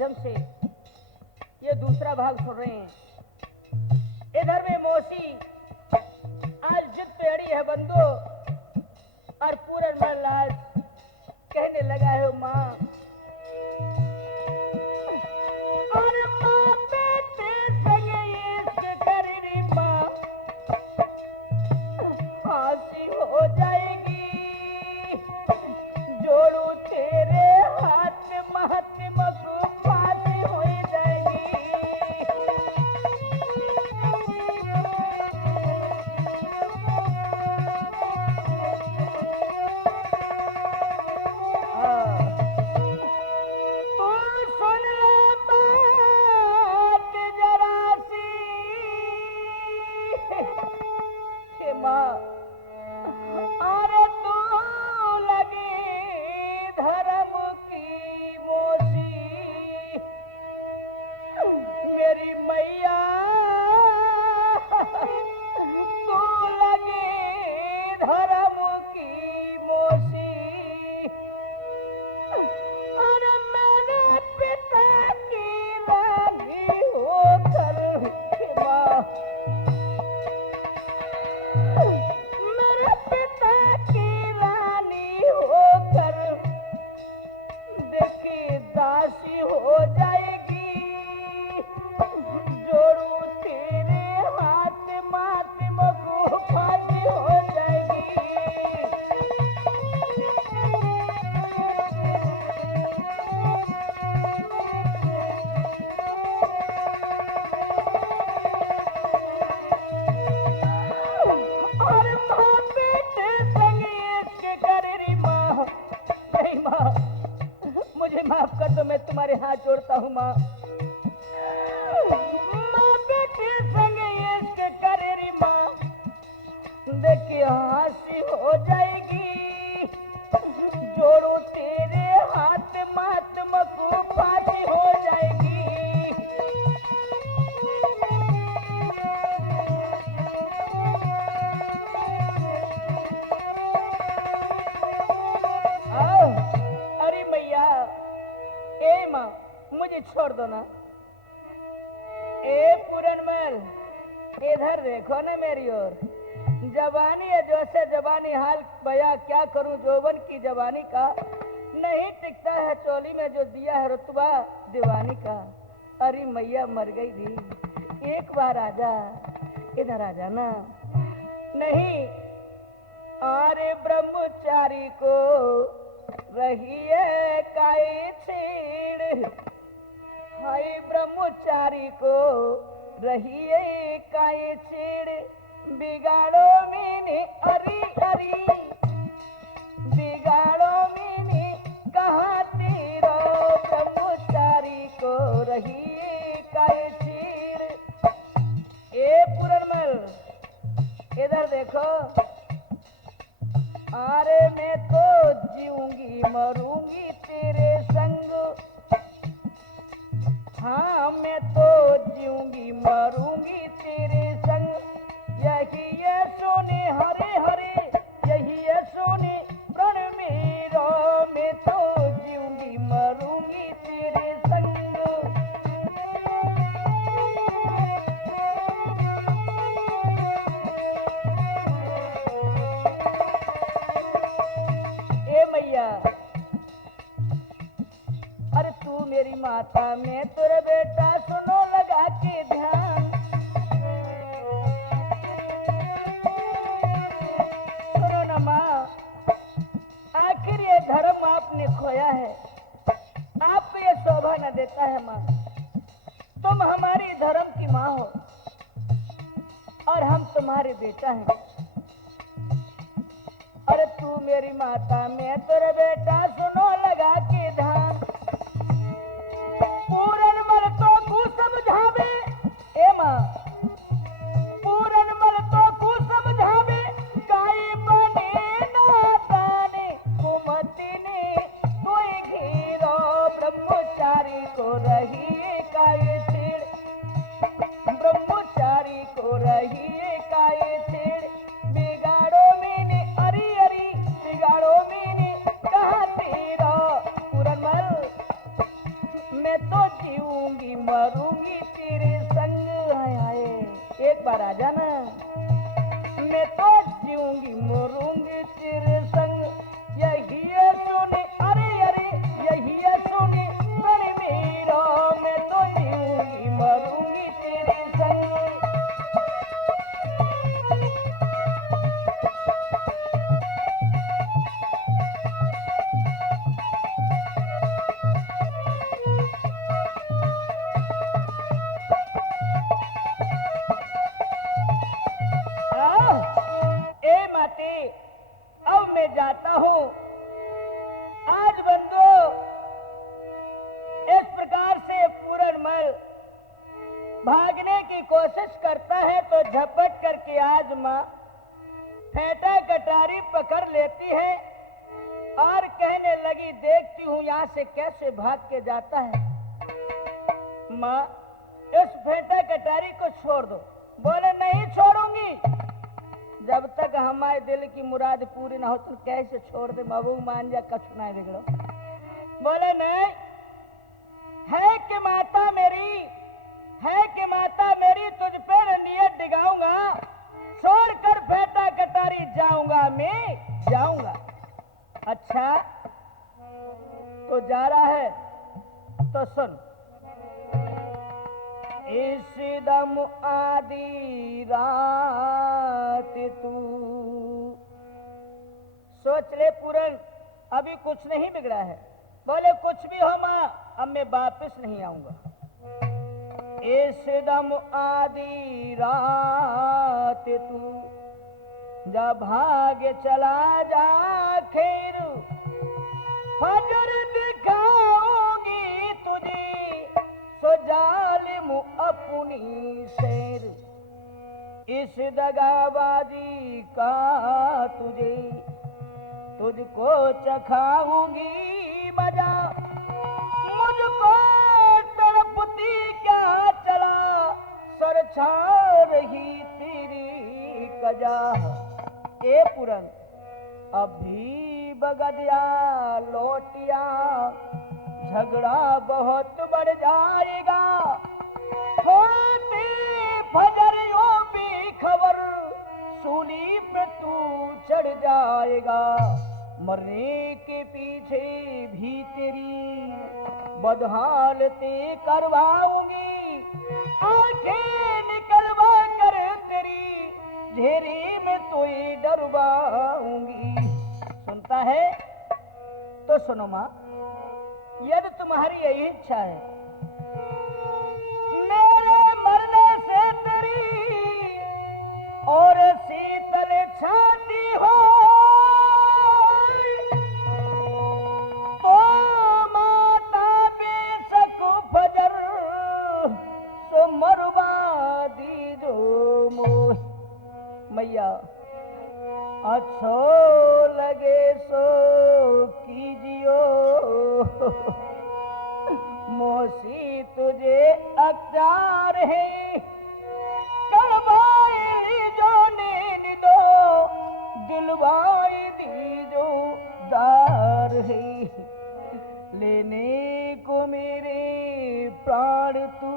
माध्यम से ये दूसरा भाग सुन रहे हैं। इधर में मौसी आज जिद पे अड़ी है बंदो, और पूरन मन लाल कहने लगा है माँ, और माँ बेटे संग इश्क कर री माँ, फांसी हो जाएगी, जोड़ू तेरे हाथ महात्मा को फांसी हो जाएगी। तू सुन ले बात जरा सी कि माँ, अरे तू लगी धर्म की मोसी, मेरी मैया तू लगी धर्म की मोसी, अरे मेरे पिता की रानी होकर माँ, मेरे पिता की रानी होकर देखी दासी हो जाएगी, जोड़ू तेरे हाथ मातम को फांसी हो जाएगी। और माँ बेटे संग इश्क कर रही माँ, नहीं माँ, मुझे माफ कर दो, मैं तुम्हारे हाथ जोड़ता हूँ माँ। माँ बेटे संग इश्क कर रही माँ, देखिए हंसी हो जाएगी, जोड़ू तेरे हाथ महात्मा को फांसी हो जाएगी। आओ, अरे मैया, ए माँ, मुझे छोड़ दो ना। ए पूरनमल, इधर देखो ना मेरी ओर, जवानी है जैसे जवानी हाल बया क्या करूं, जोबन की जवानी का नहीं टिकता है, चोली में जो दिया है रुतबा दीवानी का। अरे मैया मर गई थी, एक बार आजा, इधर आ जाना। नहीं, अरे ब्रह्मचारी को रहिए काई छेड़, हाय ब्रह्मचारी को रहिए काई छेड़, बिगाड़ो मैंने अरी अरी, बिगाड़ो मैंने कहा तेरा, ब्रह्मचारी को रहिए काई छेड़। ए पूरनमल, इधर देखो, अरे मैं तो जीऊंगी मरूंगी तेरे संग, हाँ मैं तो जीऊंगी मरूंगी तेरे संग, यही है सोने हरे हरे, यही है सोने प्रण मेरा, मैं तो जीऊंगी मरूंगी तेरे संग। ए मैया, अरे तू मेरी माता, मैं तेरा बेटा, सुनो लगा के ध्यान, सुनो ना माँ, आखिर ये धर्म आपने खोया है, आपको ये शोभा न देता है माँ। तुम हमारी धर्म की माँ हो और हम तुम्हारे बेटा हैं। अरे तू मेरी माता, मैं तेरा बेटा, सुनो लगा के ध्यान, पूरनमल तो तू समझावे, ए माँ, पूरनमल तो तू समझावे, काई बने नादाने, कुमति ने कोई घेरो, ब्रह्मचारी को रहिए काई छेड़, ब्रह्मचारी को रहिए काई छेड़, बिगाड़ो मैंने अरी अरी, बिगाड़ो मैंने कहा तेरा, मैं जाता हूँ। आज बंदो इस प्रकार से पूरनमल भागने की कोशिश करता है तो झपट करके आज माँ फेंटा कटारी पकड़ लेती है और कहने लगी, देखती हूँ यहाँ से कैसे भाग के जाता है। माँ, इस फेंटा कटारी को छोड़ दो। बोले, नहीं छोड़ूंगी, जब तक हमारे दिल की मुराद पूरी ना हो तुम कैसे छोड़ दे। बाबू मान जा, कछु ना बिगड़ो। बोले, नहीं, है कि माता मेरी, है कि माता मेरी, तुझ पर नियत डिगाऊंगा, छोड़कर फेंटा कटारी जाऊंगा, मैं जाऊंगा। अच्छा तो जा रहा है तो सुन, इस दम आदि रात तू, सोच ले पूरन, अभी कुछ नहीं बिगड़ा है। बोले, कुछ भी हो माँ, अब मैं वापिस नहीं आऊंगा। इस दम आदि रात तू जब भाग चला जा, खैर फजर दिखाऊंगी तुझे, सो जालिम अपनी शेर, इस दगाबाजी का तुझे, तुझको चखाऊंगी मजा, मुझको तड़पती क्या चला, सर छा रही तेरी कजा। ए पुरन, अभी बगदिया लोटिया, झगड़ा बहुत बढ़ जाएगा, होती फजरियों भी खबर, सूली पे तू चढ़ जाएगा, मरने के पीछे भी तेरी बदहालते करवाऊंगी, आंखें निकलवा कर तेरी घेरी में तो डरवाऊंगी। सुनता है तो सुनो माँ, यदि तुम्हारी यही इच्छा है मेरे मरने से तेरी और शीतल छाती हो, तो माता बेशक फजर तो मरवा दी जो मोह। मैया, अच्छो लगे सो कीजियो, मोसी तुझे अख्तियार है, करवाई जो नींद दो, दिलवाई दी जो दार है, लेने को मेरे प्राण तू,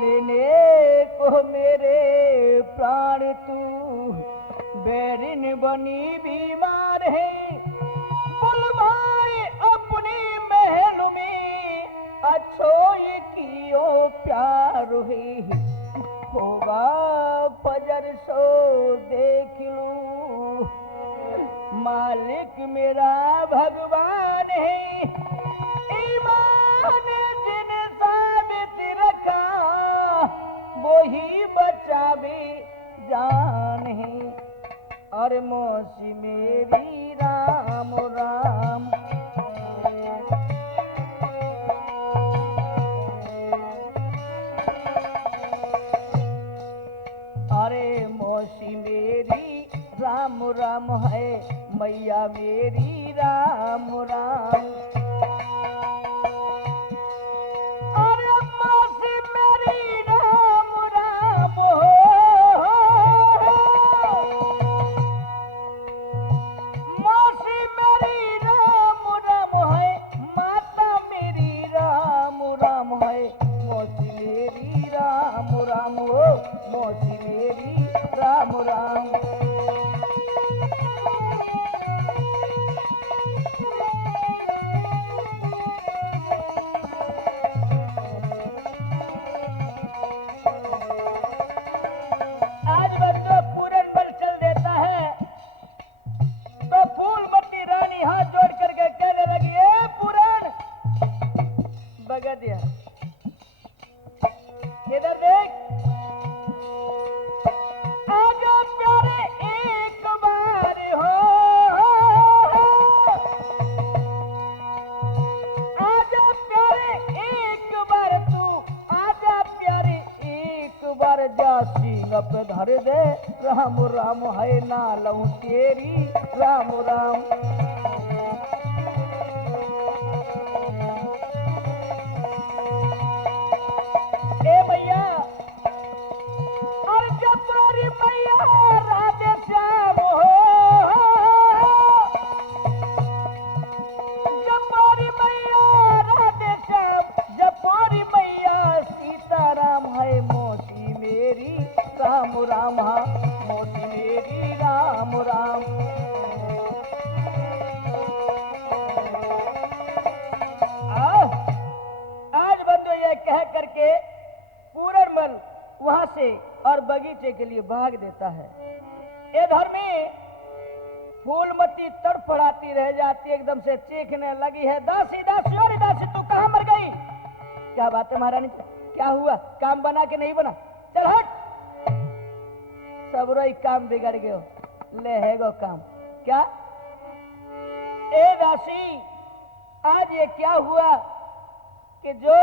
लेने को मेरे प्राण तू, बैरिन बनी बीमार है, बुलवाए अपनी महल में, अच्छो ये कियो प्यार है, होगा फजर सो देख लूं, मालिक मेरा भगवान है, ईमान जिन साबित रखा, वो ही बचावे जान है, और मौसी मेरी राम राम। अरे मौसी मेरी राम राम है, मैया मेरी राम राम। अरे मौसी मेरी राम राम हो, मौसी मेरी राम राम है, माता मेरी राम राम है, मौसी मेरी राम राम हो, मौसी मेरी राम राम। आज बंदो पूरनमल चल देता है तो फूलमती रानी हाथ जोड़ करके कहने लगी, ए पूरन, बगदिया इधर देख, आजा प्यारे मैया सिंह पे धर दे, राम राम है ना लऊ तेरी, राम राम। ए मैया और जपरी मैया राधे श्याम हो, जपरी मैया राधे श्याम, जपरी मैया सीताराम है मोती मेरी, राम राम हा मोती मेरी, राम राम। आज बंधु ये कह करके पूरनमल वहां से और बगीचे के लिए भाग देता है। इधर में फूलमती तड़फड़ाती रह जाती, एकदम से चीखने लगी है, दासी दासी और दासी तू कहां मर गई? क्या बात है महारानी, क्या हुआ? काम बना के नहीं बना? चल हट, सबरो काम बिगड़ गयो, ले है गो काम। क्या ए दासी, आज ये क्या हुआ कि जो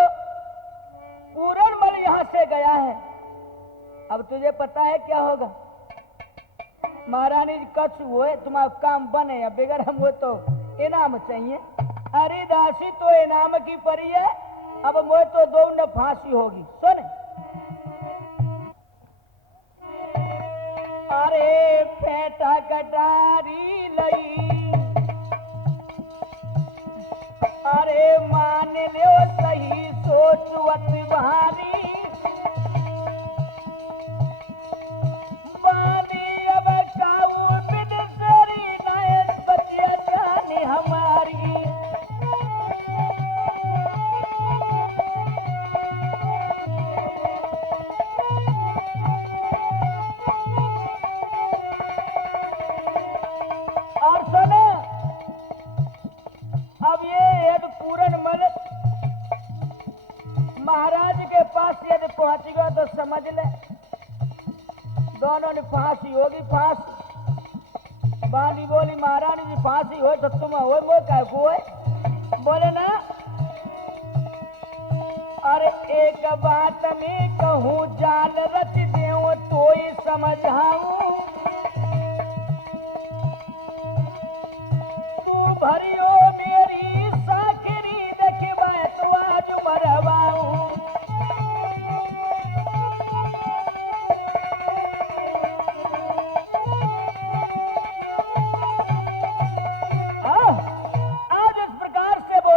पूरनमल यहां से गया है, अब तुझे पता है क्या होगा? महारानी जी कछ हुए, तुम्हारा काम बने या बिगड़, हम वो तो इनाम चाहिए। अरे दासी तो इनाम की परी है, अब वो तो दो न फांसी होगी। सुन, अरे फेटा कटारी लई, अरे मान लो सही सोचवत भारी, बानी अब काऊ बिदसरी नायन बचिया जानी हमारी। और सुनो, अब ये यदि पूरनमल महाराज के पास यदि पहुंचेगा तो समझ ले दोनों ने फांसी होगी, फांसी। बाली बोली महारानी जी फांसी हो तो तुम हो, वो क्या हुए? बोले ना, अरे एक बात में कहूँ जाल रच देऊं तो ही समझाऊं, तू भरियो मेरी साखरी देखबा तो आज मरवाऊं। आज इस प्रकार से वो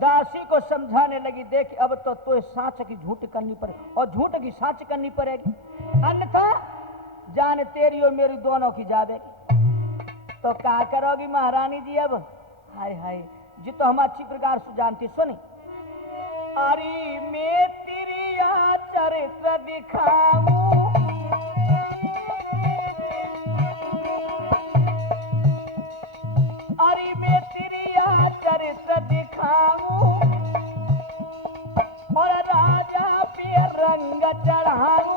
दासी को समझाने लगी, देख अब तो सांच की झूठ करनी पड़े और झूठ की सांच करनी पड़ेगी, अन्यथा जान तेरी और मेरी दोनों की जा देगी। तो क्या करोगी महारानी जी अब? हाय हाय, जी तो हम अच्छी प्रकार से जानती। सुनी, अरे मैं तेरी चरित्र दिखाऊं, अरे मैं तेरी चरित्र दिखाऊं और राजा पे रंग चढ़ाऊं।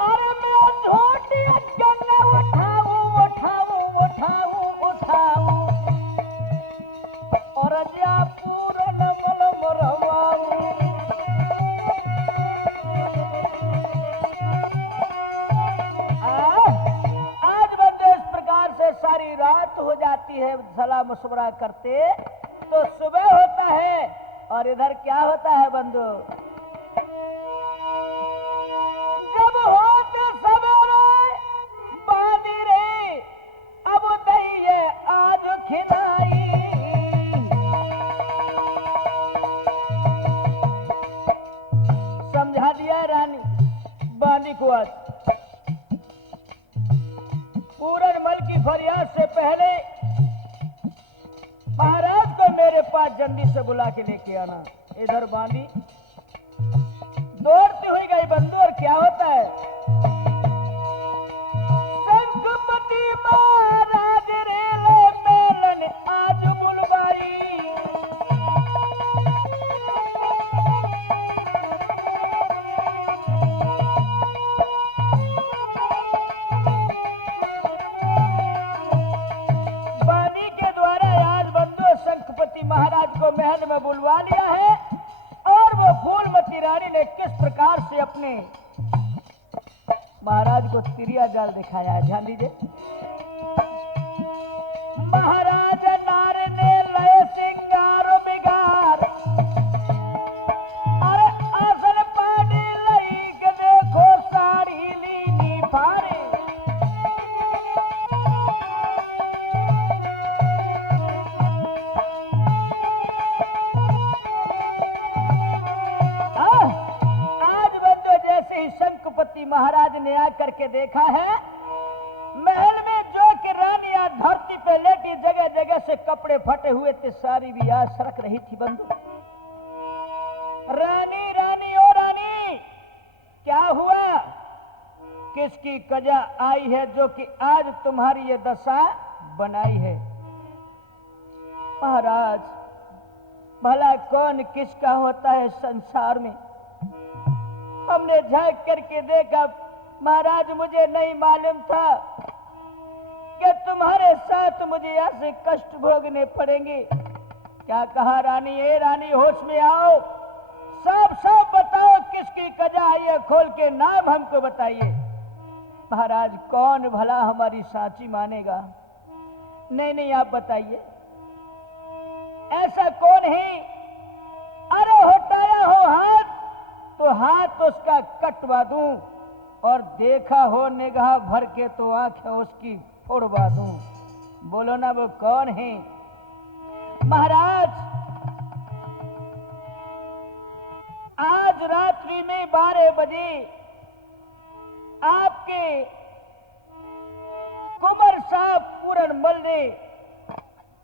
अरे मैं झूठी गंग उठाऊं उठाऊं उठाऊं उठाऊं और जा पूरनमल मरवाऊं। आज बंदे इस प्रकार से सारी रात हो जाती है सलाह मशवरा करते, तो सुबह होता है और इधर क्या होता है बंधु? जब होते सवेरे बांधी रे अब दही आज खिलाई, समझा दिया रानी बांधी को। आज पूरनमल की फरियाद से पहले महाराज को मेरे पास जल्दी से बुला के लेके आना। इधर बांधी दौड़ती हुई गई बंधु, और क्या होता है? शंखपति महाराज रेले मेलन आज बुलवाई, बानी के द्वारा आज बंधु को महल में बुलवा लिया है और वो फूलमती रानी ने किस प्रकार से अपने महाराज को तिरिया जाल दिखाया है, ध्यान दीजिए। महाराज नार ने लय सिंगार बिगार, अरे आसन पानी लई के देखो साड़ी लीनी फारे। शंकुपति महाराज ने आकर के देखा है महल में जो कि रानियां धरती पे लेटी जगह जगह से कपड़े फटे हुए थे, सारी भी आज सरक रही थी। बंधु, रानी रानी ओ रानी, क्या हुआ? किसकी कजा आई है जो कि आज तुम्हारी ये दशा बनाई है? महाराज, भला कौन किसका होता है संसार में? हमने झांक करके देखा महाराज, मुझे नहीं मालूम था कि तुम्हारे साथ मुझे ऐसे कष्ट भोगने पड़ेंगे। क्या कहा रानी? ए रानी, होश में आओ, सब सब बताओ किसकी कजा है, ये खोल के नाम हमको बताइए। महाराज, कौन भला हमारी साची मानेगा? नहीं नहीं, आप बताइए, ऐसा कौन है? अरे हटाया हो हाथ तो हाथ उसका कटवा दूं, और देखा हो निगाह भर के तो आंखें उसकी फोड़वा दूं। बोलो ना, वो कौन है? महाराज, आज रात्रि में 12 बजे आपके कुंवर साहब पूरनमल ने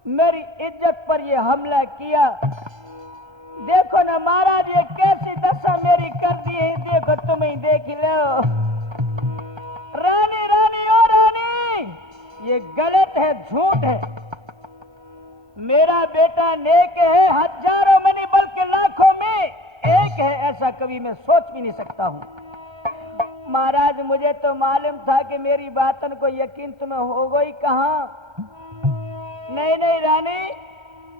मेरी इज्जत पर यह हमला किया। देखो ना महाराज, ये कैसी दशा मेरी कर दी है, देखो तुम ही देख लो। रानी रानी ओ रानी, ये गलत है, झूठ है। मेरा बेटा नेक है, हजारों में नहीं बल्कि लाखों में एक है, ऐसा कभी मैं सोच भी नहीं सकता हूं। महाराज, मुझे तो मालूम था कि मेरी बातन को यकीन तुम्हें होगा ही कहां। नहीं नहीं रानी,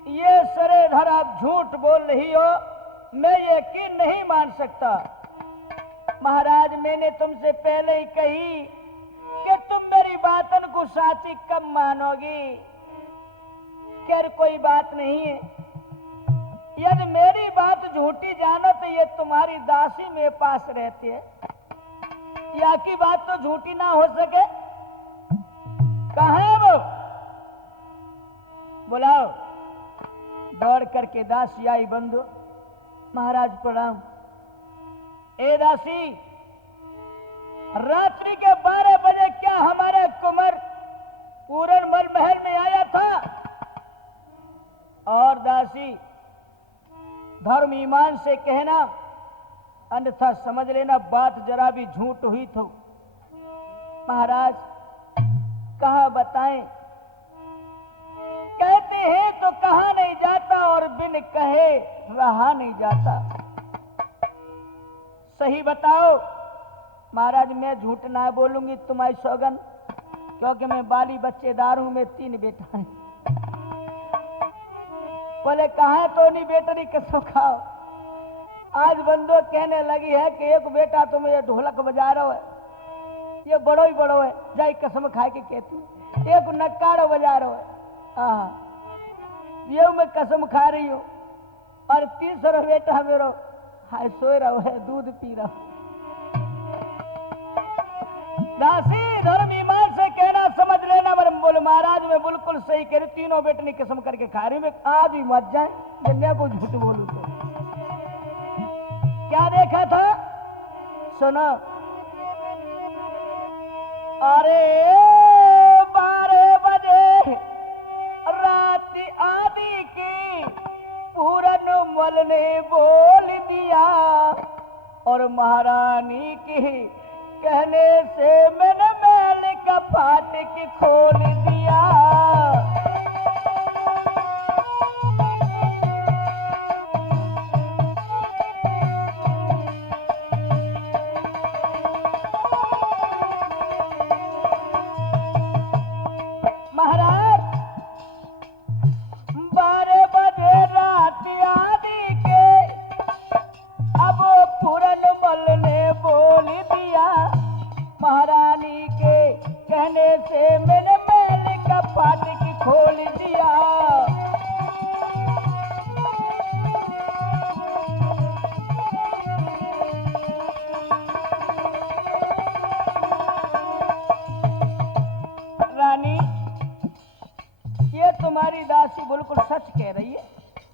ये सरेधर आप झूठ बोल रही हो, मैं यकीन नहीं मान सकता। महाराज, मैंने तुमसे पहले ही कही कि तुम मेरी बातन को साची कब मानोगी। खैर कोई बात नहीं है, यदि मेरी बात झूठी जानो तो ये तुम्हारी दासी मेरे पास रहती है, या की बात तो झूठी ना हो सके। कहाँ है वो? बुलाओ। दौड़ करके दासी आई। बंधु, महाराज प्रणाम। ए दासी, रात्रि के 12 बजे क्या हमारे कुंवर पूरनमल महल में आया था? और दासी, धर्म ईमान से कहना, अन्यथा समझ लेना बात जरा भी झूठ हुई तो। महाराज, कहा बताएं? कहते हैं तो कहा नहीं जाता और बिन कहे रहा नहीं जाता। सही बताओ। महाराज, मैं झूठ ना बोलूंगी, तुम्हारी सौगन, क्योंकि मैं बाली बच्चेदार हूं, मैं 3 बेटा है। बोले कहा तो नहीं बेटरी कसम खाओ। आज बंदो कहने लगी है कि एक बेटा तो मुझे ढोलक बजा रहा है, ये बड़ो ही बड़ो है, जाई कसम खा के कहती। एक नक्कारो बजा रहा है, ये मैं कसम खा रही हूँ। और 300 बेटा मेरो हाय सोए रहो है, दूध पी रहा। दासी, धर्म ईमान से कहना समझ लेना। मर बोले महाराज, मैं बिल्कुल सही कह रही, 3 बेटे ने कसम करके खा रही हूँ, मैं आज ही मत जाए दुनिया को झूठ बोलूं तो। क्या देखा था सुनो। अरे 12 बजे रात आदि की पूरनमल ने बोल दिया, और महारानी की कहने से मैंने महल का फाटक खोल दिया। महाराज, 12 बजे रात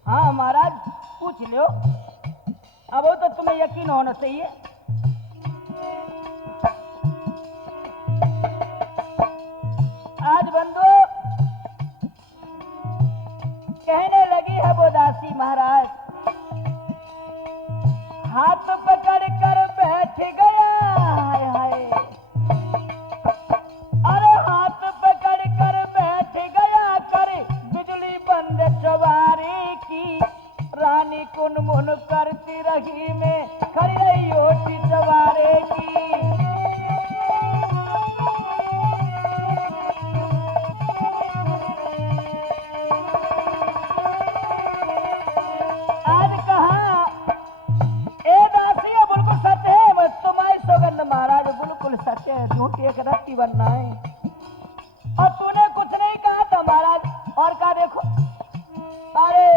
हाँ महाराज पूछ लो। अब वो तो तुम्हें यकीन होना चाहिए। आज बंधु कहने लगी है वो दासी महाराज, हाथ पकड़ कर बैठ गया। हाय हाय, अरे हाथ पकड़ कर बैठ गया कर बिजली बंद चवारी की। रानी कुन मुन करती रही में खड़ी रही ओटी चवारे की। आज कहा ए दासी है, बिल्कुल सत्य है। बस तुम्हारी सौगंध महाराज बिल्कुल सत्य है, झूठी एक रत्ती बनना है। और तूने कुछ नहीं कहा था महाराज। और क्या देखो, अरे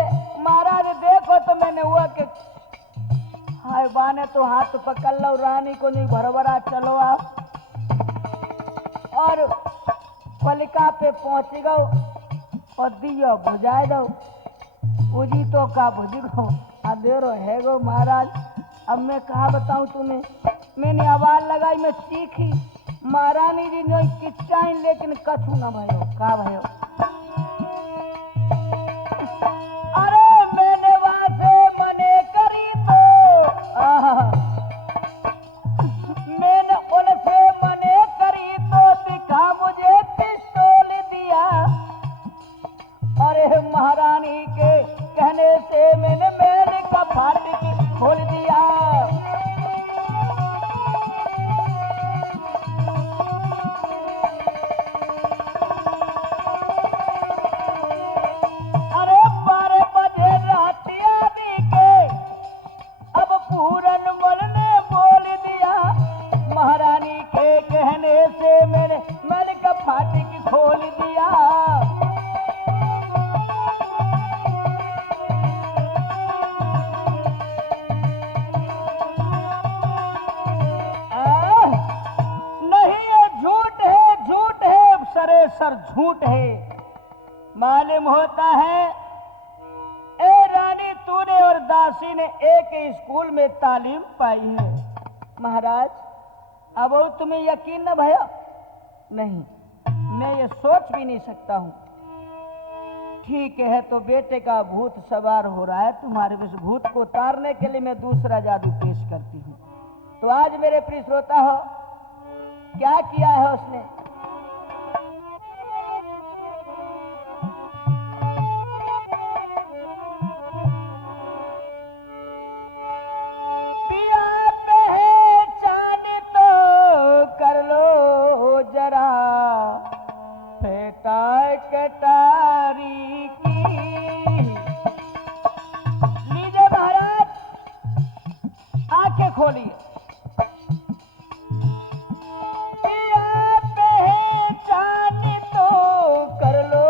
महाराज देखो तो मैंने हुआ कि हाय बाने तो हाथ पकड़ लो, रानी को नहीं भरभरा चलो आप। और पलिका पे पहुंच गओ और दियो बुझाए दो। बुझी तो का बुझ गो, अंधेरो है गो महाराज। अब मैं कहा बताऊं तुम्हें, मैंने आवाज लगाई, मैं सीखी महारानी जी ने किच्चाइन, लेकिन कछु न भयो। का भयो? अरे मैंने वहां से मने करी तो मैंने उनसे मने करी तो दिखा मुझे पिस्तौल दिया। अरे महारानी के कहने से मैंने मेले का फाटक खोल दिया। अरे 12 बजे रात आदि के अब पूरन मल ने बोल दिया। महारानी के कहने से मैंने मेले का फाटक खोल दिया। सर झूठ है। मालूम होता है ए रानी तूने और दासी ने एक स्कूल में तालीम पाई है। महाराज अब वो तुम्हें यकीन न भया? नहीं, मैं ये सोच भी नहीं सकता हूँ। ठीक है तो बेटे का भूत सवार हो रहा है तुम्हारे, उस भूत को उतारने के लिए मैं दूसरा जादू पेश करती हूँ। तो आज मेरे प्रिय श्रोता हो, क्या किया है उसने? कटारी की लीजिए महाराज, आंखें खोलिए। पहचान तो कर लो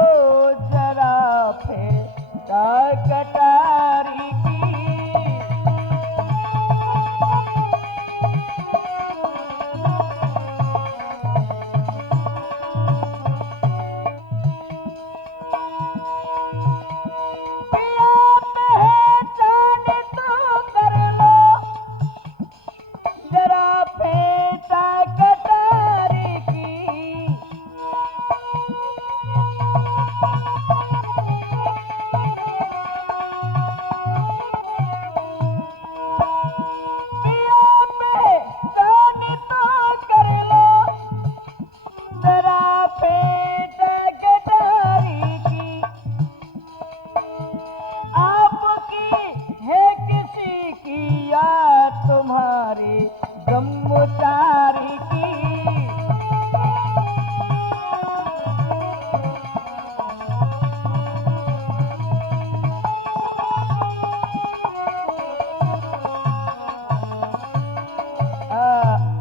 जरा फेटा कटारी की। तुम्हारे ब्रह्मचारी की।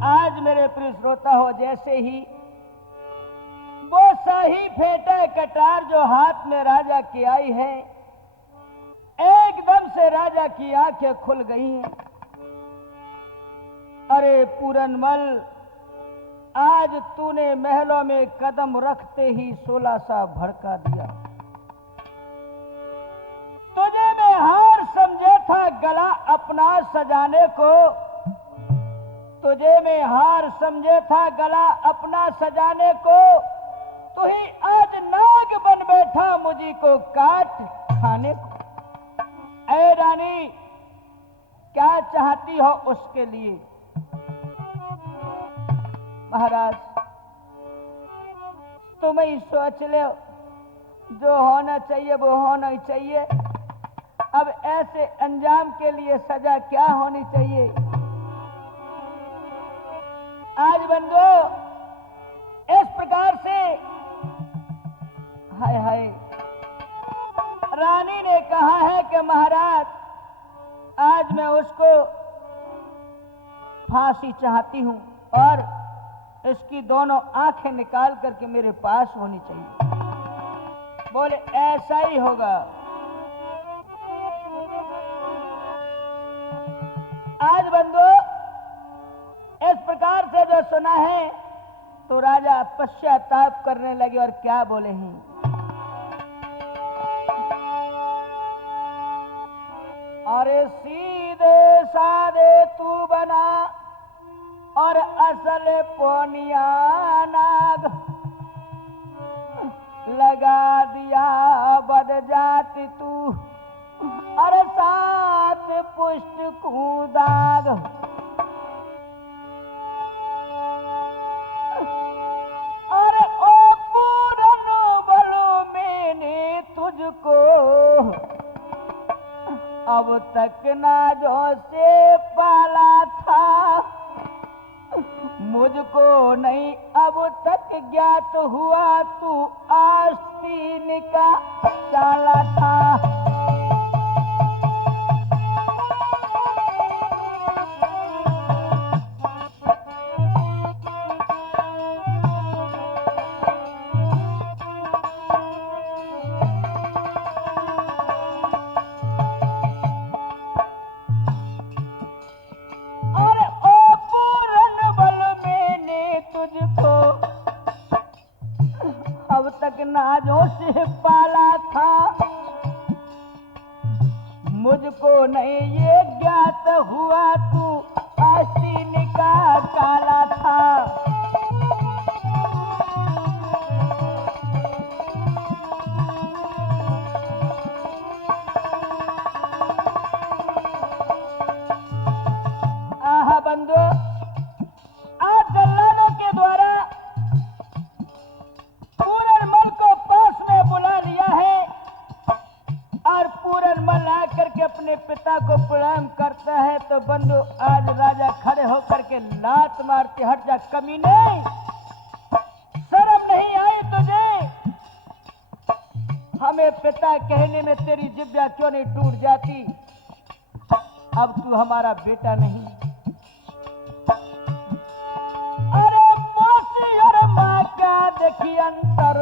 आज मेरे प्रिय श्रोता हो, जैसे ही वो सही फेंटा कटार जो हाथ में राजा की आई है, एकदम से राजा की आंखें खुल गई हैं। अरे पूरनमल, आज तूने महलों में कदम रखते ही 16 सा भड़का दिया। तुझे मैं अपना सजाने को, तुझे मैं हार समझे था गला अपना सजाने को, तू ही आज नाग बन बैठा मुझी को काट खाने को। ऐ रानी, क्या चाहती हो उसके लिए? महाराज, तुम ही सोच लो, जो होना चाहिए वो होना ही चाहिए। अब ऐसे अंजाम के लिए सजा क्या होनी चाहिए? आज बंधु इस प्रकार से, हाय हाय, रानी ने कहा है कि महाराज आज मैं उसको फांसी चाहती हूं और इसकी दोनों आंखें निकाल करके मेरे पास होनी चाहिए। बोले ऐसा ही होगा। आज बंधु इस प्रकार से जो सुना है तो राजा पश्चाताप करने लगे और क्या बोले हैं? अरे सीधे साधे तू बना और असल पोनिया नाग, लगा दिया बद जाति तू और सात पुष्ट कूदाग। अरे ओ पूरन बलो मैंने तुझको अब तक नाजों से पाला था, मुझको नहीं अब तक ज्ञात हुआ तू आस्तीन का चाला था। नाजों से पाला था, मुझको नहीं ये ज्ञात हुआ तू आस्तीन का काला था। आहा बंधु, आज जल्लादों के द्वारा पूरनमल को पास में बुला लिया है और पूरनमल आकर के अपने पिता को प्रणाम करता है तो बंधु आज राजा खड़े होकर के लात मारते, हट जा कमीने, शर्म नहीं आई तुझे? हमें पिता कहने में तेरी जिब्या क्यों नहीं टूट जाती? अब तू हमारा बेटा नहीं। अरे मौसी और माँ का देखी अंतर,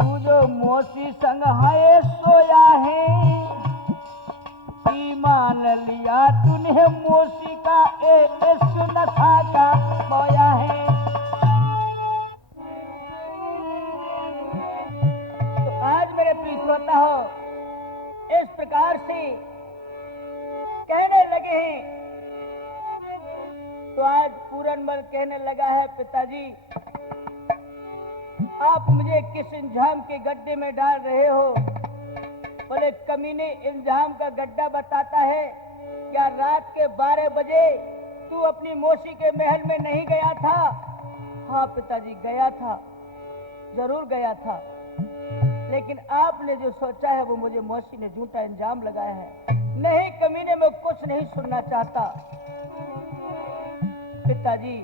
तू जो मौसी संग है सोया है, ईमान लिया तूने मौसी का इश्क नशा का बोया है। तो आज मेरे प्रिय श्रोता हो, इस प्रकार से कहने लगे हैं तो आज पूरनमल कहने लगा है, पिताजी आप मुझे किस इंजाम के गड्ढे में डाल रहे हो? बोले कमीने, इंजाम का गड्ढा बताता है, क्या रात के 12 बजे तू अपनी मौसी के महल में नहीं गया था? हाँ पिताजी गया था, जरूर गया था, लेकिन आपने जो सोचा है वो मुझे मौसी ने झूठा इंजाम लगाया है। नहीं कमीने, मैं कुछ नहीं सुनना चाहता। पिताजी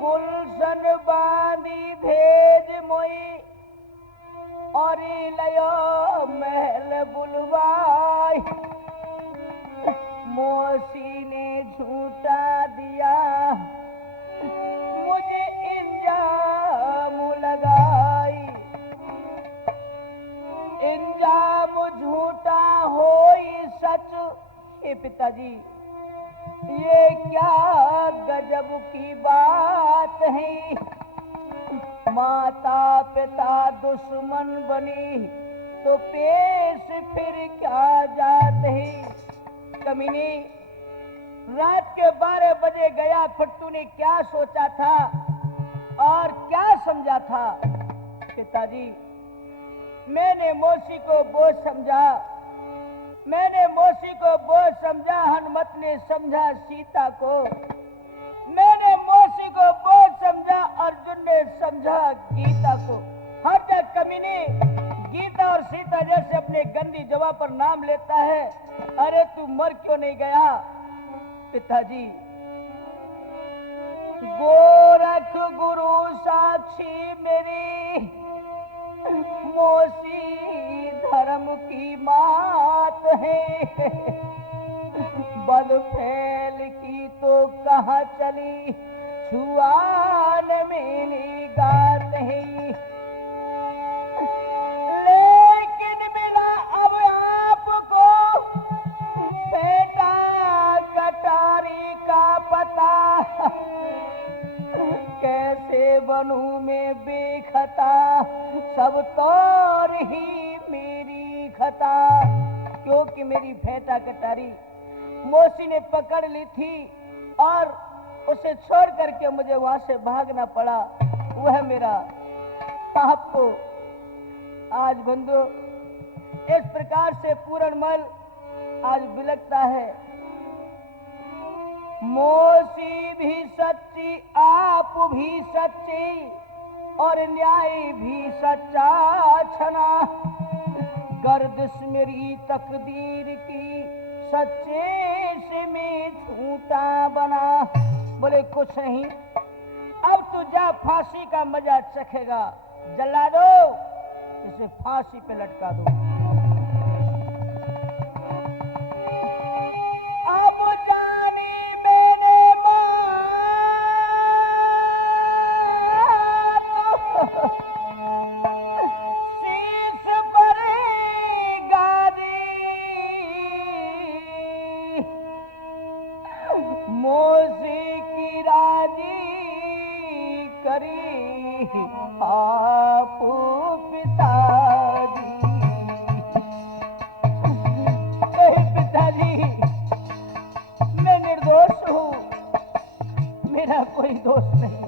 गुलशन बांधी भेज मोई और लयो महल बुलवाई, मौसी ने झूठा दिया मुझे इंजाम लगाई। इंजाम झूठा होई सच, हे पिताजी ये क्या गजब की बात है? माता पिता दुश्मन बनी तो पेश फिर क्या जात है। कमीनी, रात के 12 बजे गया, फिर तूने क्या सोचा था और क्या समझा था? पिताजी, मैंने मौसी को बोझ समझा, मैंने मौसी को बोझ समझा, हनुमत ने समझा सीता को। मैंने मौसी को बोझ समझा, अर्जुन ने समझा गीता को। हर जगह कमीने गीता और सीता जैसे अपने गंदी जगह पर नाम लेता है। अरे तू मर क्यों नहीं गया? पिताजी, गोरख गुरु साक्षी मेरी मौसी धर्म की मात है। बल फैल की तो कहाँ चली, छुआन मेरी गात है। लेकिन मिला अब आपको बेटा कटारी का पता, कैसे बनूं मैं बेखता, सब तौर ही मेरी खता। क्योंकि मेरी भेंटा कटारी मौसी ने पकड़ ली थी और उसे छोड़ करके मुझे वहां से भागना पड़ा। वह मेरा पाप को आज बंधु इस प्रकार से पूरणमल आज बिलकता है। मौसी भी सच्ची, आप भी सच्ची और न्याय भी सच्चा छना। गर्दिश मेरी तकदीर की, सच्चे से मैं झूठा बना। बोले कुछ नहीं, अब तू जा फांसी का मजा चखेगा। जला दो, इसे फांसी पे लटका दो। अब जानी मैंने मां शीश पर गादी, मौसी की राजी करी आप पिताजी। पिताजी, मैं निर्दोष हूँ, मेरा कोई दोष नहीं।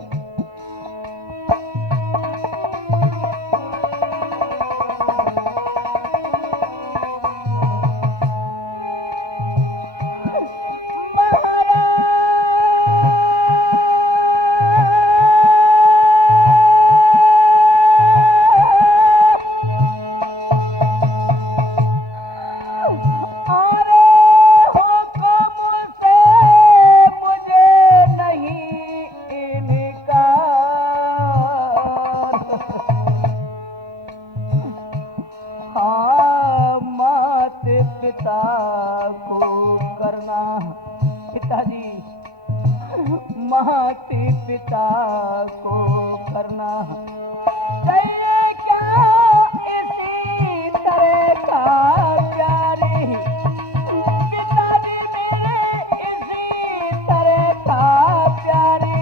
पिता को करना चाहिए क्या इसी तरह का प्यारे। पिताजी मेरे इसी तरह का प्यारे।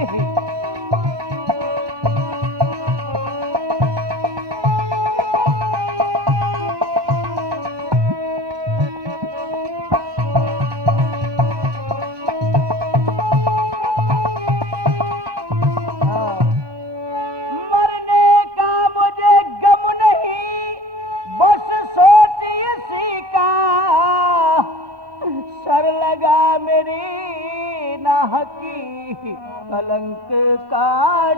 कलंक का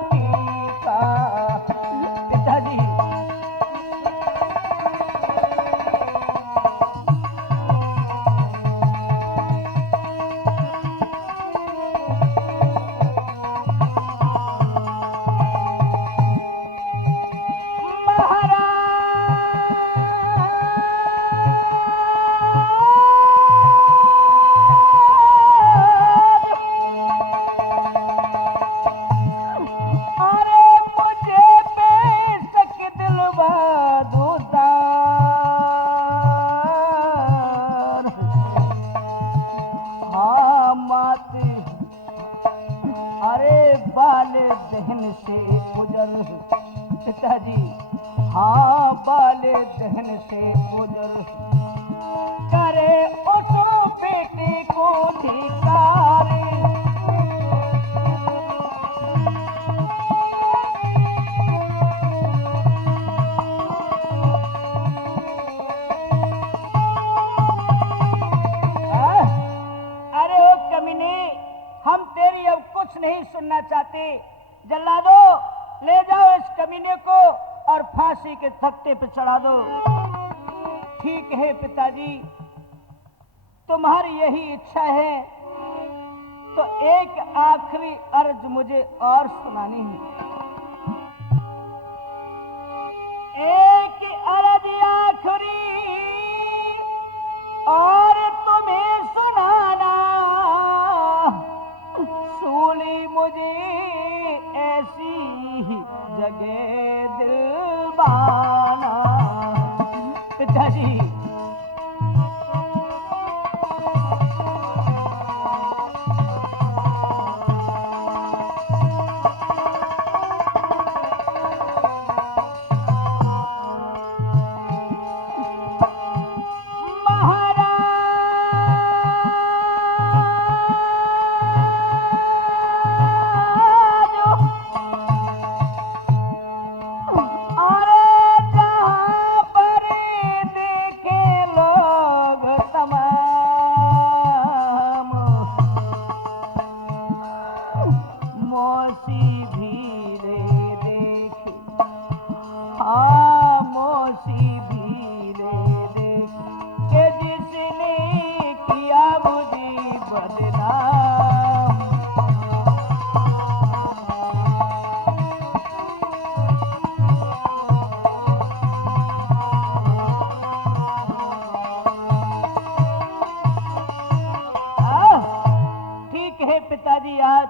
टीका। पिताजी बाल दहन से उजर पिताजी हाँ बाले दहन से गुजर करे उस बेटे को धिकार। अरे ओ कमीने, हम तेरी अब कुछ नहीं सुनना चाहते। जल्लादो, ले जाओ इस कमीने को और फांसी के तख्ते पे चढ़ा दो। ठीक है पिताजी, तुम्हारी यही इच्छा है तो एक आखिरी अर्ज मुझे और सुनानी है। एक अर्ज आखिरी और तुम्हें सुनाना, सूली मुझे ऐसी जगह दिलवाना। पिताजी पिताजी आज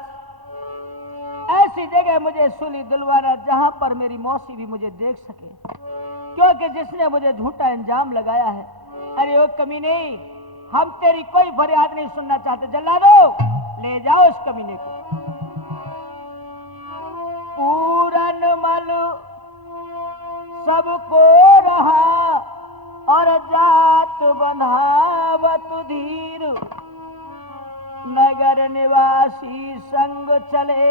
ऐसी जगह मुझे सूली दिलवाना जहां पर मेरी मौसी भी मुझे देख सके, क्योंकि जिसने मुझे झूठा इंजाम लगाया है। अरे ओ कमीने, हम तेरी कोई फरियाद नहीं सुनना चाहते। जल्लादो, ले जाओ इस कमीने को। पूरन मल सबको रहा और जात बंधावत धीर, नगर निवासी संग चले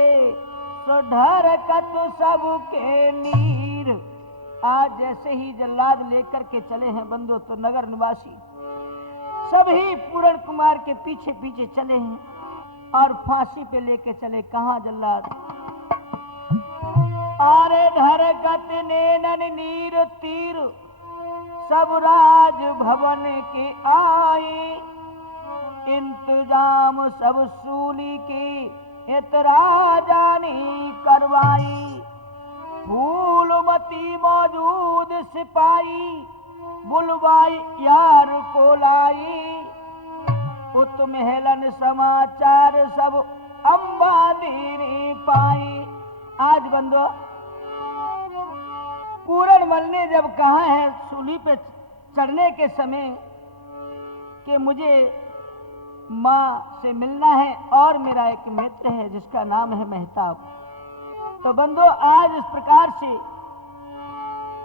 सो ढरकत सबके नीर। आज जैसे ही जल्लाद लेकर के चले हैं बंधु, तो नगर निवासी सभी पूरण कुमार के पीछे पीछे चले हैं और फांसी पे लेके चले। कहाँ जल्लाद? आरे ढरकत नैनन नीर तीर, सब राज भवन के आए, इंतजाम सब सूली के इतराजानी करवाई। फूलमती मौजूद सिपाही, बुलवाई यार को लाई। पुत महलन समाचार सब अंबादीनी पाई। आज बंदो, पूरणमल ने जब कहा है सूली पे चढ़ने के समय कि मुझे माँ से मिलना है और मेरा एक मित्र है जिसका नाम है मेहताब, तो बंदो आज इस प्रकार से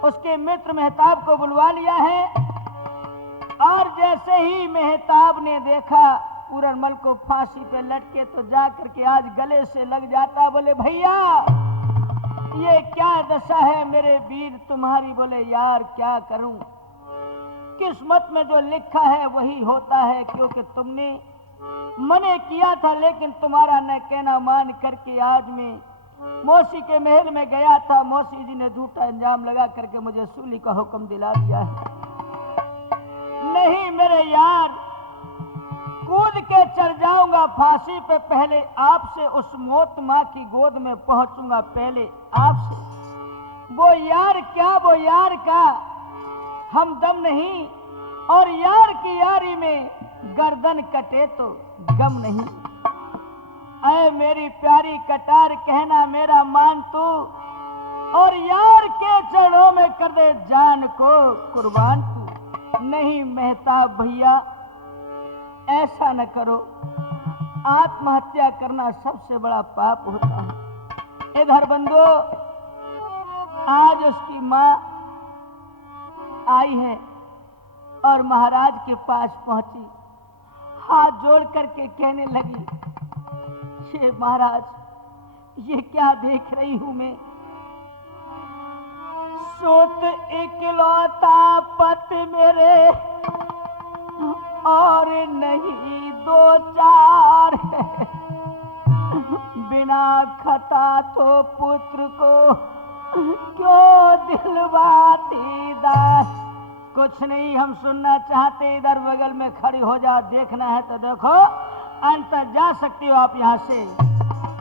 उसके मित्र मेहताब को बुलवा लिया है। और जैसे ही मेहताब ने देखा पूरणमल को फांसी पे लटके, तो जा करके आज गले से लग जाता। बोले भैया, ये क्या दशा है मेरे वीर तुम्हारी। बोले यार क्या करूं, किस्मत में जो लिखा है वही होता है, क्योंकि तुमने मने किया था, लेकिन तुम्हारा न कहना मान करके आज मैं मौसी के महल में गया था। मौसी जी ने झूठा इंजाम लगा करके मुझे सूली का हुक्म दिला दिया है। नहीं मेरे यार, कूद के चढ़ जाऊंगा फांसी पे, पहले आपसे उस मौत माँ की गोद में पहुंचूंगा, पहले आपसे। वो यार क्या, वो यार का हमदम नहीं, और यार की यारी में गर्दन कटे तो गम नहीं। ऐ मेरी प्यारी कटार, कहना मेरा मान तू, और यार के चरणों में कर दे जान को कुर्बान तू। नहीं मेहताब भैया, ऐसा न करो, आत्महत्या करना सबसे बड़ा पाप होता है। इधर बंदो, आज आज उसकी माँ आई है और महाराज के पास पहुंची, हाथ जोड़ करके कहने लगी, ये महाराज, ये क्या देख रही हूं मैं? सोत इकलौता पत मेरे और नहीं दो चार, बिना खता तो पुत्र को क्यों दिलवाती दास। कुछ नहीं, हम सुनना चाहते, इधर बगल में खड़ी हो जा, देखना है तो देखो, अंतर जा सकती हो आप यहाँ से।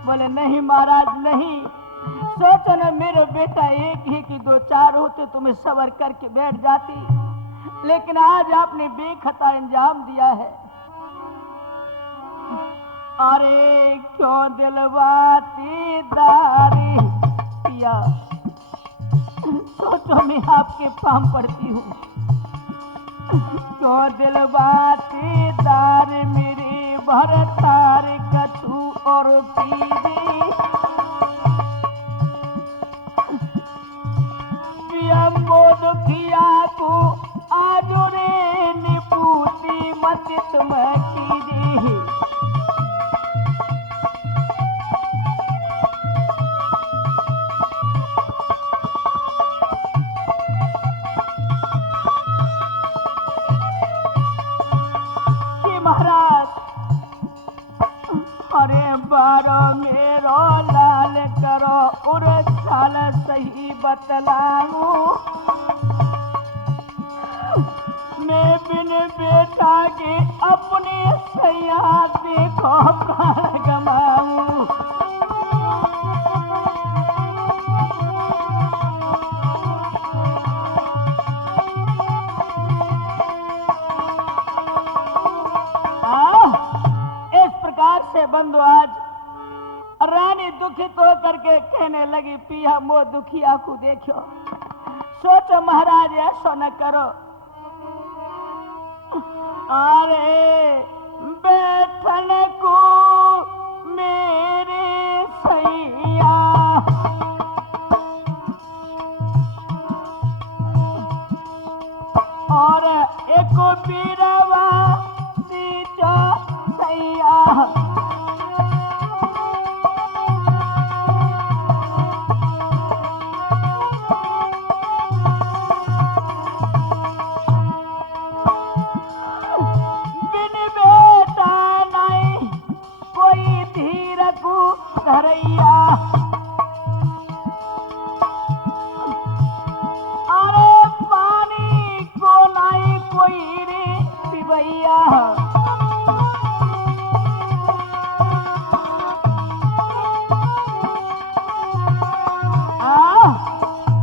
बोले नहीं महाराज नहीं, सोचो ना मेरे बेटा एक ही की दो चार होते तुम्हें सबर करके बैठ जाती, लेकिन आज आपने बेखता इंजाम दिया है। अरे क्यों दिलवाती दारी पिया, सोचो मैं आपके पाम पड़ती हूँ, क्यों दिलवाती दार मेरे भरतार कछु और पीरी, दुखिया को आज रे निपूती मत तुम कीजिए। महाराज अरे बारो मेरो लाल करो और चाल सही बतलाऊं, मैं बिन बेटा के अपने सैया देखो प्राण गमाऊं। से बंधु आज रानी दुखित होकर के कहने लगी, पिया मो दुखिया को देखो, सोचो महाराज ऐसा न करो। अरे बैठन को मेरे सैया, और एक बीरवा दीजो सैया, अरे पानी को नहीं कोई रे पिबैया,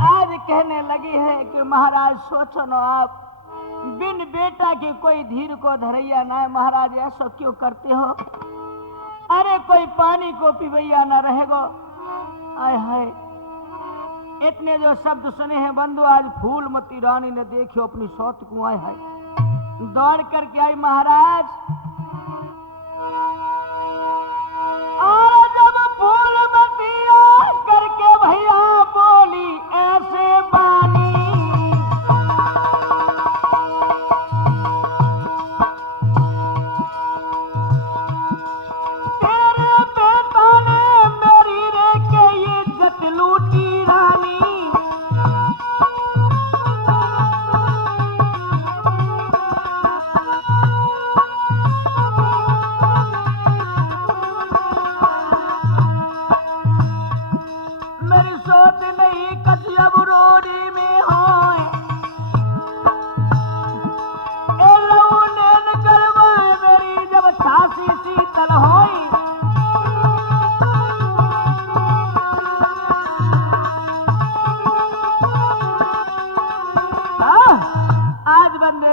आज कहने लगी है कि महाराज सोचो न आप, बिन बेटा की कोई धीर को धरैया ना, महाराज ऐसा क्यों करते हो? अरे कोई पानी को पिबैया ना रहेगो। आय हाय, इतने जो शब्द सुने हैं बंधु, आज फूलमती रानी ने देखियो अपनी सौत को, आय हाय दौड़ करके आई महाराज। और जब फूलमती करके भैया बोली ऐसे बानी,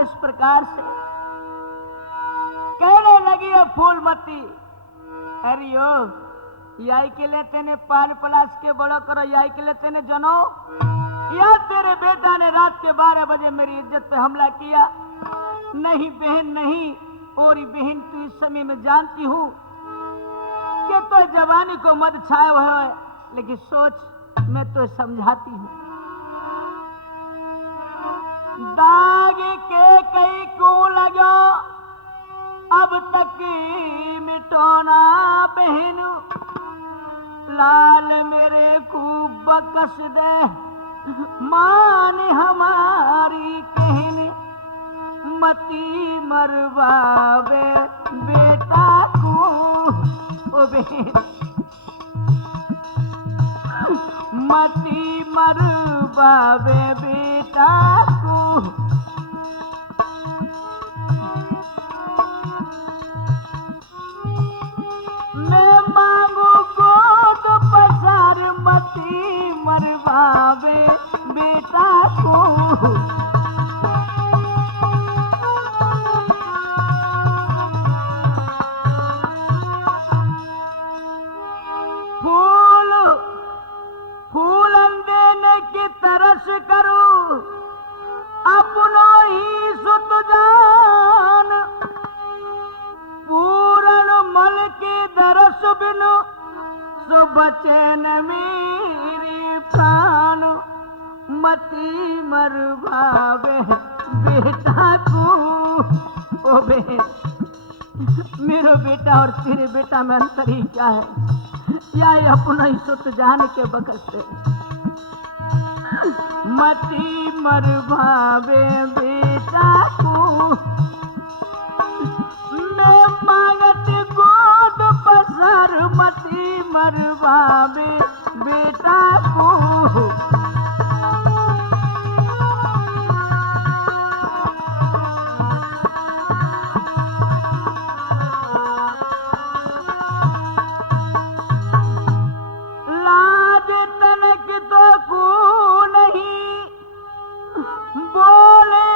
इस प्रकार से कहने लगी है फूलमती, अरियो याई के लिए तेने पान पलाश के बड़ो करो, याई के लिए तेने जनो, या तेरे बेटा ने रात के 12 बजे मेरी इज्जत पे हमला किया? नहीं बहन नहीं, और बहन तू इस समय में जानती हूँ कि तो जवानी को मद छाया हुआ है, लेकिन सोच मैं तो समझाती हूँ, दाग के कई को लगो अब तक मिटोना बहन लाल मेरे को बकस दे मान हमारी कहने मती मरवावे बेटा को ओ बहन मती मरवावे बेटा को मैं मांगू गोद पसार मती मरवावे बेटा को तरस करूं अपनो ही सुत जान पूरण मल के दरस बिनु सो बचे न मेरी प्राण मती मरवावे बेटा को ओ बहन मेरो बेटा और तेरे बेटा में अंतर ही क्या है या अपना ही सुत जान के बकस से मती मरवावे बेटा को मैं मांगत गोद पसर मती मरवावे बेटा को लाज तनक तो को बोले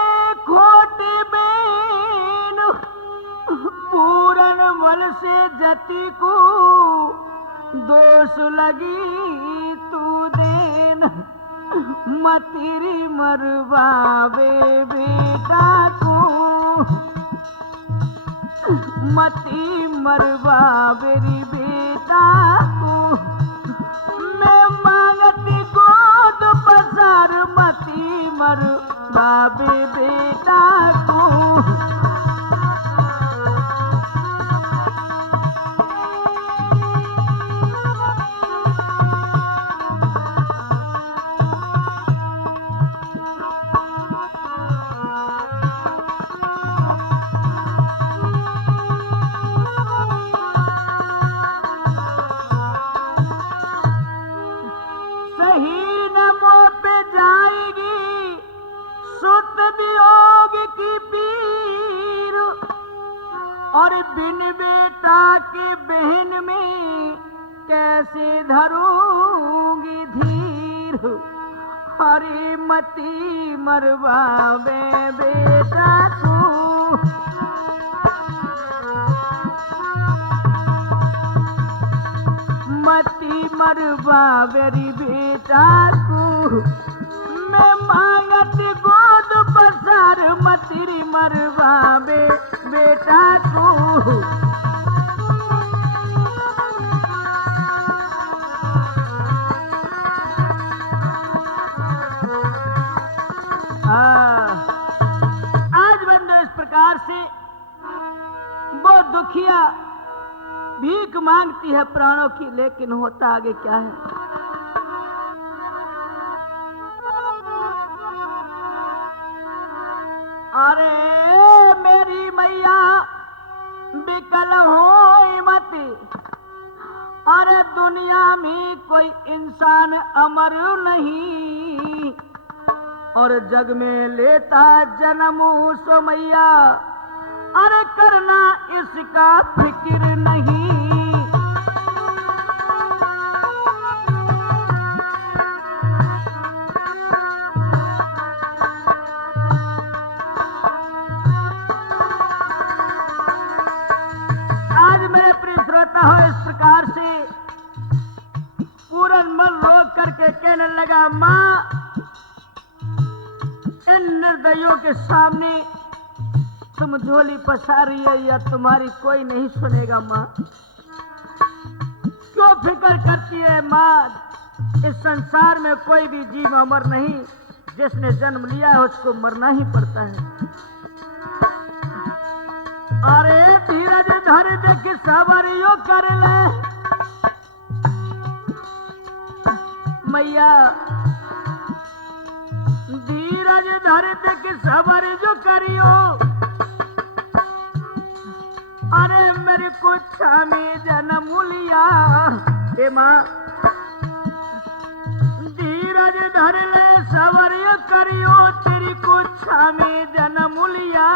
खोटी बेन पूरन मल से जति को दोष लगी तू देन मतीरी मरवावे बेटा को मती मरवावे बेटा को मैं मांगती गोद पसार मती मरवावे बेटा को और बिन बेटा के बहन में कैसे धरूंगी धीर अरे मती मरवावे बेटा को मती मरवावे बेटा को मैं मांगत गोद पसार मतीरी मरवावे बेटा को आज बंदो इस प्रकार से वो दुखिया भीख मांगती है प्राणों की लेकिन होता आगे क्या है अरे मेरी मैया बिकल हो मती अरे दुनिया में कोई इंसान अमर नहीं और जग में लेता जन्म सो मैया अरे करना इसका फिक्र नहीं हो इस प्रकार से पूरन मन रोक करके कहने लगा माँ इन निर्दयों के सामने तुम झोली पसार रही है या तुम्हारी कोई नहीं सुनेगा माँ क्यों फिक्र करती है माँ इस संसार में कोई भी जीव अमर नहीं जिसने जन्म लिया है उसको मरना ही पड़ता है। अरे धीरज धर देख सवरियो कर ले मैया, धीरज धर देख सबर जो करियो। अरे मेरी कुछा में जन्म लिया हे माँ, धीरज धर ले सबर जो करियो, तेरी कुछा में जन्म लिया।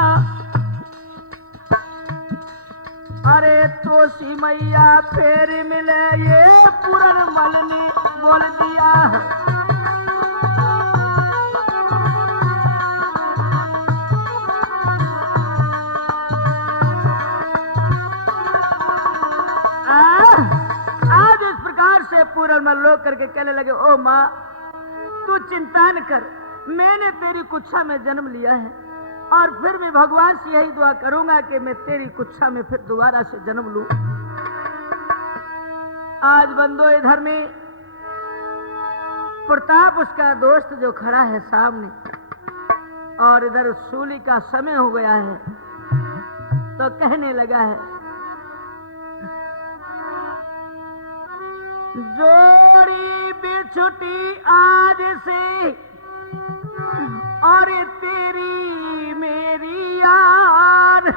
अरे तो सी मैया फिर मिले ये पूरन मल ने बोल दिया। आज इस प्रकार से पूरन मल लो करके कहने लगे, ओ माँ तू चिंता न कर, मैंने तेरी कुच्छा में जन्म लिया है और फिर मैं भगवान से यही दुआ करूंगा कि मैं तेरी कुच्छा में फिर दोबारा से जन्म लूं। आज बंदो इधर में प्रताप उसका दोस्त जो खड़ा है सामने, और इधर सूली का समय हो गया है, तो कहने लगा है, जोड़ी बिछुटी आज से और तेरी मेरी यार,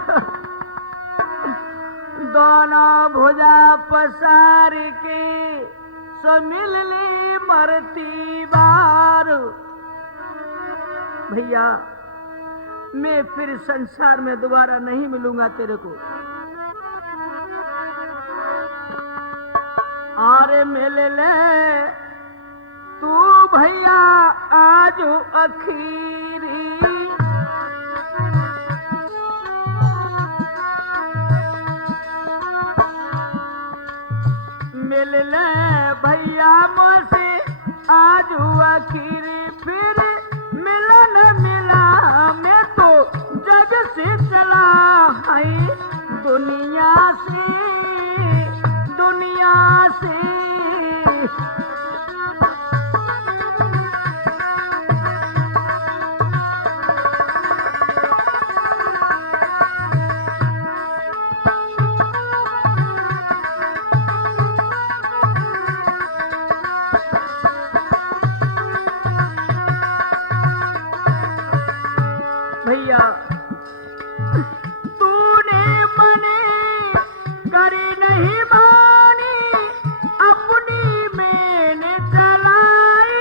दोनों भुजा पसार के सो मिल ली मरती बार। भैया मैं फिर संसार में दोबारा नहीं मिलूंगा तेरे को, और मिल ले तू भैया आज अखीरी। मिल ले भैया मुझसे आज अखीरी, फिर मिलन मिला मैं तो जग से चला है दुनिया से, दुनिया से। भैया तूने मने करी नहीं मानी, अपनी मैंने चलाई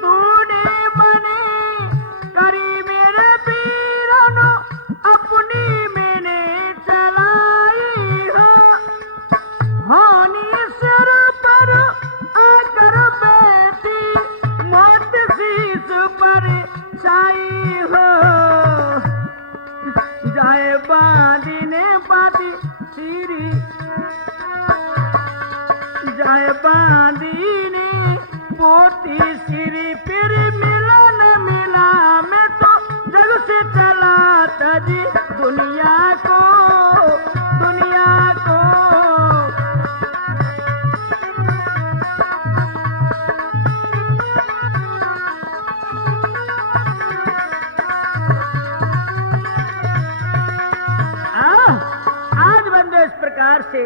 तूने मने करी मेरे पीरनो, अपनी मैंने हानि सिर पर आकर बैठी, मौत शीश पर छाई हो जाए बांधी ने बांधी सीरी, जाए बांधी ने पोती सीरी, फिर मिला न मिला मैं तो जग से चला तजी दुनिया को, दुनिया को। इस प्रकार से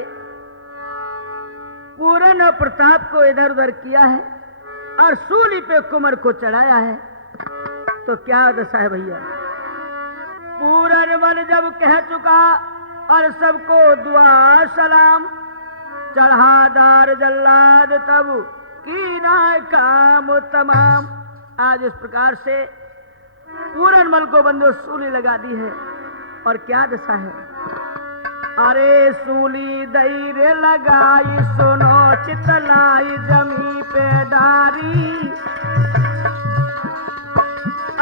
पूरन और प्रताप को इधर उधर किया है और सूली पे कुमर को चढ़ाया है, तो क्या दशा है भैया। पूरन वन जब कह चुका और सबको दुआ सलाम, चढ़ादार जल्लाद तब की ना काम तमाम। आज इस प्रकार से पूरन मल को बंदो सूली लगा दी है, और क्या दशा है। अरे सूली दैरे लगाई सुनो चितलाई जमी पे डारी,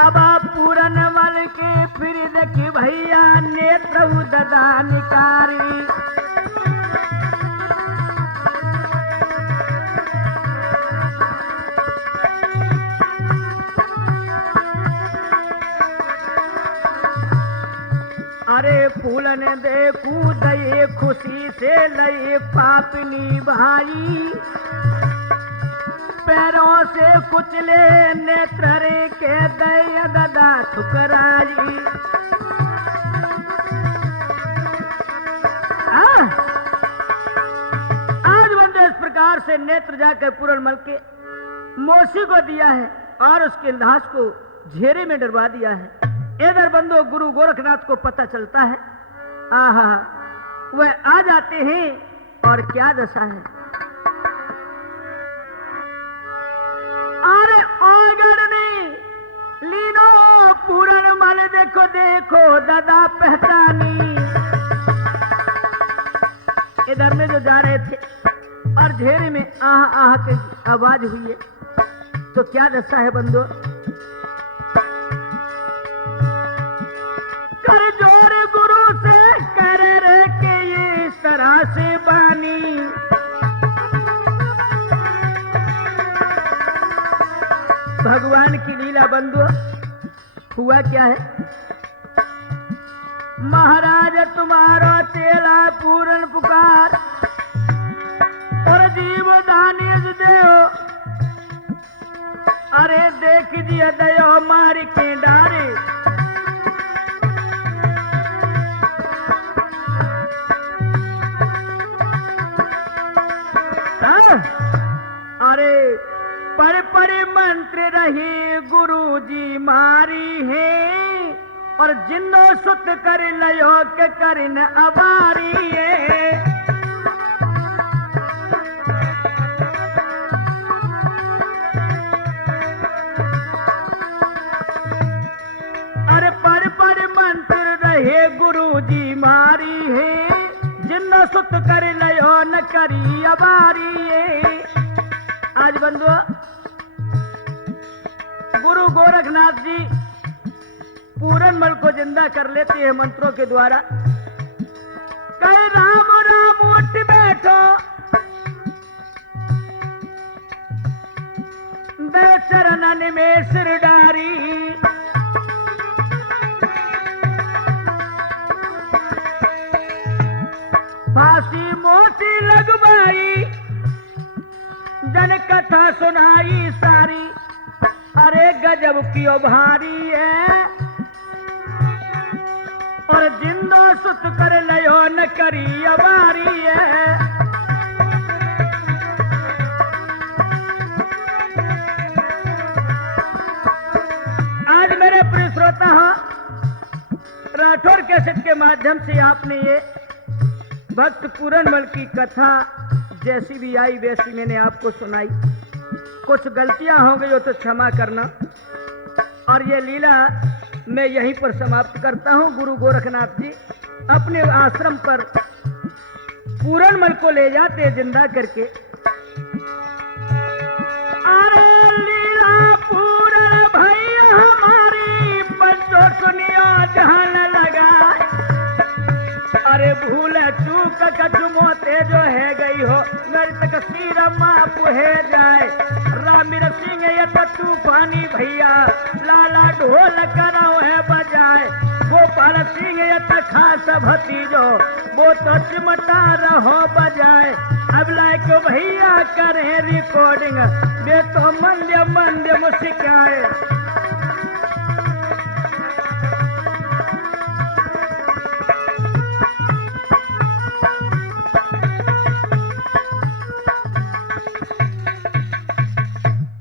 अब पूरन मल के फिर देखी भैया नेत्र ददा निकारी। अरे फूलन देखू दये खुशी से लये पापनी भाई, पैरों से कुचले नेत्र रे के दय गदा ठुकराई। आज बंदे इस प्रकार से नेत्र जाकर पूरनमल के मौसी को दिया है और उसके लाश को झेरे में डरवा दिया है। इधर बंदो गुरु गोरखनाथ को पता चलता है, आहा वह आ जाते हैं और क्या दशा है। अरे ओगरनी लीनो पूरनमल देखो देखो दादा पहचानी। इधर में जो जा रहे थे और घेरे में आह आह की आवाज हुई है, तो क्या दशा है बंदो। कर जोर गुरु से कर रे के ये इस तरह से बानी। भगवान की लीला बंदो, हुआ क्या है। महाराज तुम्हारा चेला पूरन पुकार और जीव दानिश देव। अरे देख दिया दयो मार के डारे। अरे पर पर मंत्र रही गुरु जी मारी है और जिन्नो सुत कर लयो के करिन अबारी है। अरे पर पर मंत्र रहे गुरु जी मारी है, जिन्नो सुत कर लयो न करी अबारी है। आज बंधु गुरु गोरखनाथ जी पूरनमल को जिंदा कर लेते हैं मंत्रों के द्वारा। कई राम राम उठ बैठो दे चरणन में सिर डारी। फांसी मोती लगवाई जन कथा सुनाई सारी। अरे गजब की भारी है और जिंदो सुत कर लयो न करी अबारी है। आज मेरे प्रिय श्रोता हो, राठौर कैसेट के माध्यम से आपने ये भक्त पूरनमल की कथा जैसी भी आई वैसी मैंने आपको सुनाई। कुछ गलतियां हो गई हो तो क्षमा करना। और ये लीला मैं यहीं पर समाप्त करता हूं। गुरु गोरखनाथ जी अपने आश्रम पर पूरनमल को ले जाते जिंदा करके। अरे लीला पूरन भैया हमारी बच्चों सुनियो जहां न लगा। अरे भूल चूक कचुमोते जो है गई हो मेरी तकसीर माफ है जाए। रामीर सिंह ये तूफानी भैया लाला ढोल कराओ है बजाए। गोपाल सिंह ये खास भतीजो वो तो चिमटा रहो बजाए। अब लाइक भैया करे रिकॉर्डिंग वे तो मंद्य मंद्य मुझसे